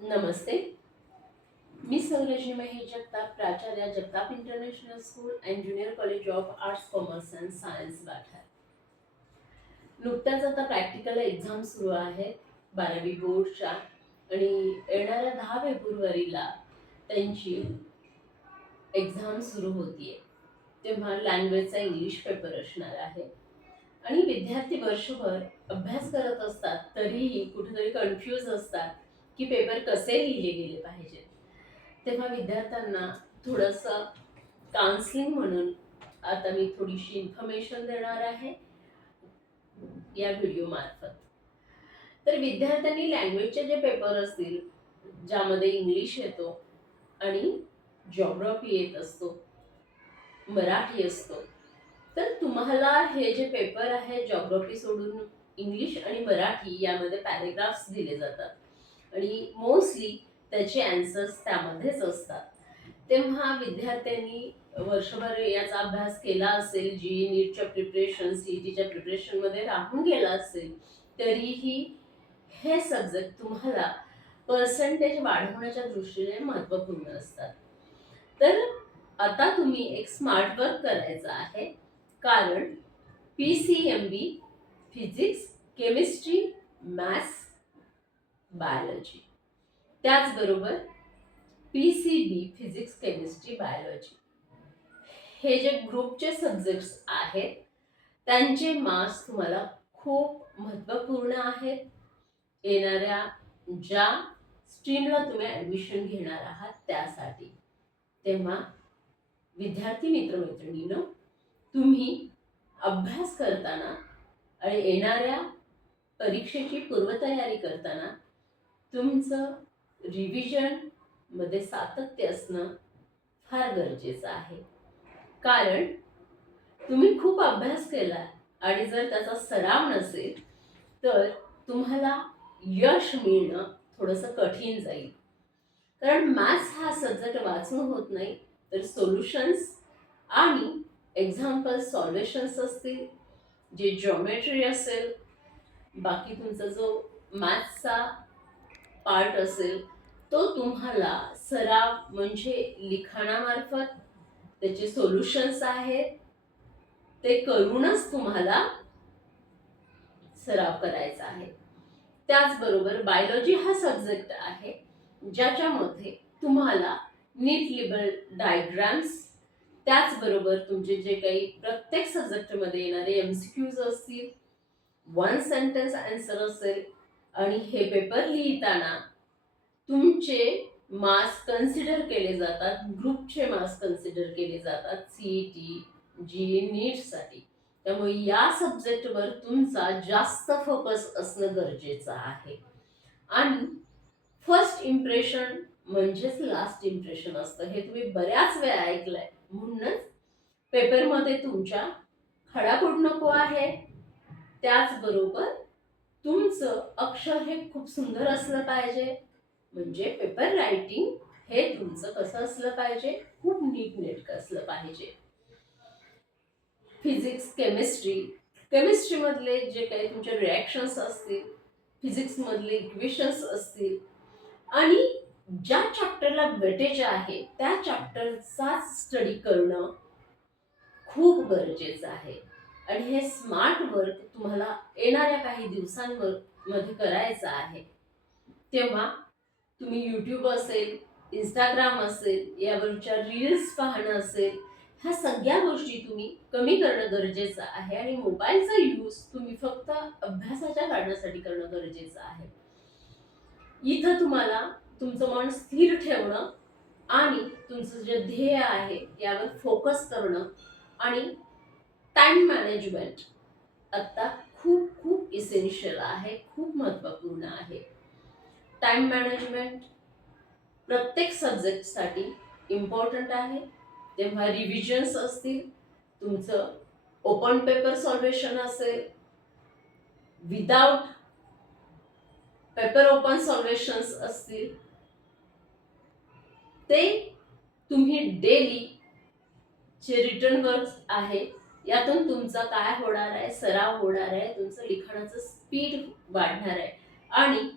नमस्ते. मी सौरजनी महेश जगताप, प्राचार्य Jagtap international school and junior college of arts, commerce and science, वाठार. नुकत्याच आता प्रॅक्टिकल एक्झाम सुरू आहेत 12वी बोर्डच्या आणि येणाऱ्या 10 फेब्रुवारीला त्यांची एक्झाम सुरू होतीये. तेव्हा लँग्वेजचा इंग्लिश पेपर असणार आहे आणि विद्यार्थी वर्षभर अभ्यास करत असतात तरीही कुठेतरी कन्फ्यूज असतात की पेपर कसे लिहिले गेले पाहिजेत. तेव्हा विद्यार्थ्यांना थोडंसं काउन्सिलिंग म्हणून आता मी थोडीशी इन्फॉर्मेशन देणार आहे या व्हिडिओ मार्फत. तर विद्यार्थ्यांनी लँग्वेजचे जे पेपर असतील ज्यामध्ये इंग्लिश येतो आणि जॉग्राफी येत असतो, मराठी असतो, तर तुम्हाला हे जे पेपर आहे जॉग्राफी सोडून इंग्लिश आणि मराठी यामध्ये पॅरेग्राफ्स दिले जातात आणि मोस्टली त्याचे आन्सर्स त्यामध्येच असतात. तेव्हा विद्यार्थ्यांनी वर्षभर याचा अभ्यास केला असेल, जी नीटच्या प्रिपरेशन सीईटीच्या प्रिपरेशनमध्ये राहून गेला असेल, तरीही हे सब्जेक्ट तुम्हाला पर्सेंटेज वाढवण्याच्या दृष्टीने महत्त्वपूर्ण असतात. तर आता तुम्ही एक स्मार्ट वर्क करायचं आहे, कारण PCMB physics, chemistry, maths, biology, त्याचबरोबर PCB फिजिक्स, केमिस्ट्री, बायोलॉजी हे जे ग्रुपचे सब्जेक्ट्स आहेत त्यांचे मार्क्स तुम्हाला खूप महत्त्वपूर्ण आहेत येणाऱ्या ज्या स्ट्रीमला तुम्ही ॲडमिशन घेणार आहात त्यासाठी. तेव्हा विद्यार्थी मित्रमैत्रिणींनो, तुम्ही अभ्यास करताना आणि येणाऱ्या परीक्षेची पूर्वतयारी करताना तुमचं रिव्हिजन मध्ये सातत्य असणं फार गरजेचं आहे. कारण तुम्ही खूप अभ्यास केला आणि जर त्याचा सराव नसेल तर तुम्हाला यश मिळणं थोडंसं कठीण जाईल. कारण मॅथ्स हा सब्जेक्ट वाचून होत नाही, तर सोल्युशन्स आणि एक्झाम्पल सॉल्युशन्स असतील, जे जॉमेट्री असेल, बाकी तुमचा जो मॅथ्सचा पार्ट असेल तो तुम्हाला सराव म्हणजे लिखाणामार्फत त्याचे सोल्युशन्स आहेत ते करूनच तुम्हाला सराव करायचा आहे. त्याचबरोबर बायोलॉजी हा सब्जेक्ट आहे ज्याच्यामध्ये तुम्हाला नीट लेबल डायग्राम्स, त्याचबरोबर तुमचे जे काही प्रत्येक सब्जेक्टमध्ये येणारे MCQs असतील, वन सेंटेन्स आन्सर असेल आणि हे पेपर लिहिताना तुमचे मार्क्स कन्सिडर केले जातात, ग्रुपचे मार्क्स कन्सिडर केले जातात CET, जी नीटसाठी. त्यामुळे या सब्जेक्टवर तुमचा जास्त फोकस असणं गरजेचं आहे. आणि फर्स्ट इम्प्रेशन म्हणजेच लास्ट इम्प्रेशन असतं, हे तुम्ही बऱ्याच वेळा ऐकलंय. म्हणूनच पेपरमध्ये तुमच्या खडाखोड नको आहे. त्याचबरोबर तुमचं अक्षर हे खूप सुंदर असलं पाहिजे. म्हणजे पेपर रायटिंग हे तुमचं कसं असलं पाहिजे, खूप नीटनेटकं असलं पाहिजे. फिजिक्स, केमिस्ट्रीमधले जे काही तुमचे रिॲक्शन्स असतील, फिजिक्समधले इक्वेशन्स असतील आणि ज्या चॅप्टरला वेटेज आहे त्या चॅप्टरचाच स्टडी करणं खूप गरजेचं आहे. आणि हे स्मार्ट वर्क तुम्हाला येणाऱ्या काही दिवसांवर मध्ये करायचं आहे. तेव्हा तुम्ही यूट्यूब असेल, इंस्टाग्राम असेल, यावरच्या रील्स पाहणं असेल, ह्या सगळ्या गोष्टी तुम्ही कमी करणं गरजेचं आहे आणि मोबाईलचा यूज तुम्ही फक्त अभ्यासाच्या कारणासाठी करणं गरजेचं आहे. इथं तुम्हाला तुमचं मन स्थिर ठेवणं आणि तुमचं जे ध्येय आहे यावर फोकस करणं आणि टाइम मॅनेजमेंट आता खूप खूप इसेन्शियल आहे, खूप महत्त्वपूर्ण आहे. टाइम मॅनेजमेंट प्रत्येक सब्जेक्टसाठी इम्पॉर्टंट आहे. तेव्हा रिव्हिजन्स असतील, तुमचं ओपन पेपर सॉल्वेशन असेल, विदाउट पेपर ओपन सॉल्वेशन्स असतील, ते तुम्ही डेली जे रिटर्न वर्क आहे यातून तुमचा काय होणार आहे, सराव होणार आहे, तुमचं लिखाणाचं स्पीड वाढणार आहे आणि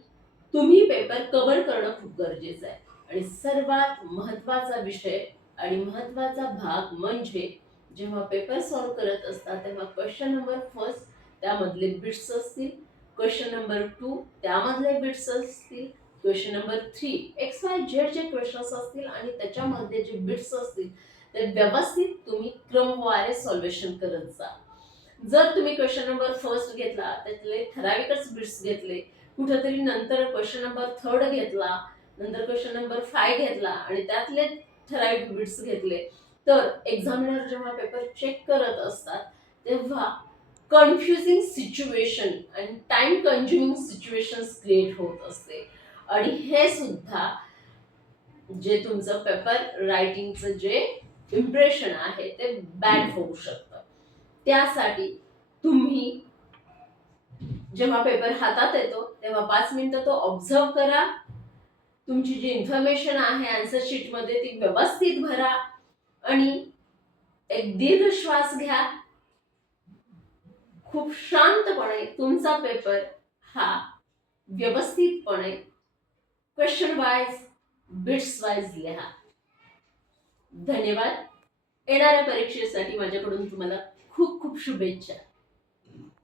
तुम्ही पेपर कव्हर करणं खूप गरजेचं आहे. आणि सर्वात महत्त्वाचा विषय आणि महत्त्वाचा भाग म्हणजे जेव्हा पेपर सॉल्व्ह करत असता तेव्हा क्वेश्चन नंबर फर्स्ट त्यामधले बिट्स असतील, क्वेश्चन नंबर 2 त्यामधले बिट्स असतील, question number 3 x Y Z जे क्वेश्चन्स असतील आणि त्याच्यामध्ये जे बिट्स असतील ते व्यवस्थित तुम्ही क्रमवारे सॉल्वेशन करत जा. जर तुम्ही क्वेश्चन नंबर फर्स्ट घेतला त्यातले ठराविकच बिट्स घेतले, कुठेतरी नंतर क्वेश्चन नंबर थर्ड घेतला, नंतर क्वेश्चन नंबर 5 घेतला आणि त्यातले ठराविक बिट्स घेतले, तर एक्झामिनर जेव्हा पेपर चेक करत असतात तेव्हा कन्फ्युजिंग सिच्युएशन आणि टाइम कंझ्युमिंग सिच्युएशन्स क्रिएट होत असते. आणि हे सुद्धा जे तुमचं पेपर रायटिंगचं जे इम्प्रेशन आहे ते बॅड होऊ शकतं. त्यासाठी तुम्ही जेव्हा पेपर हातात येतो तेव्हा 5 मिनिटं तो ऑब्झर्व करा. तुमची जी इन्फॉर्मेशन आहे आन्सर शीटमध्ये ती व्यवस्थित भरा आणि एक दीर्घ श्वास घ्या. खूप शांतपणे तुमचा पेपर हा व्यवस्थितपणे क्वेश्चन वाईज बिट्स वाईज लिहा. धन्यवाद. येणाऱ्या परीक्षेसाठी माझ्याकडून तुम्हाला खूप खूप शुभेच्छा.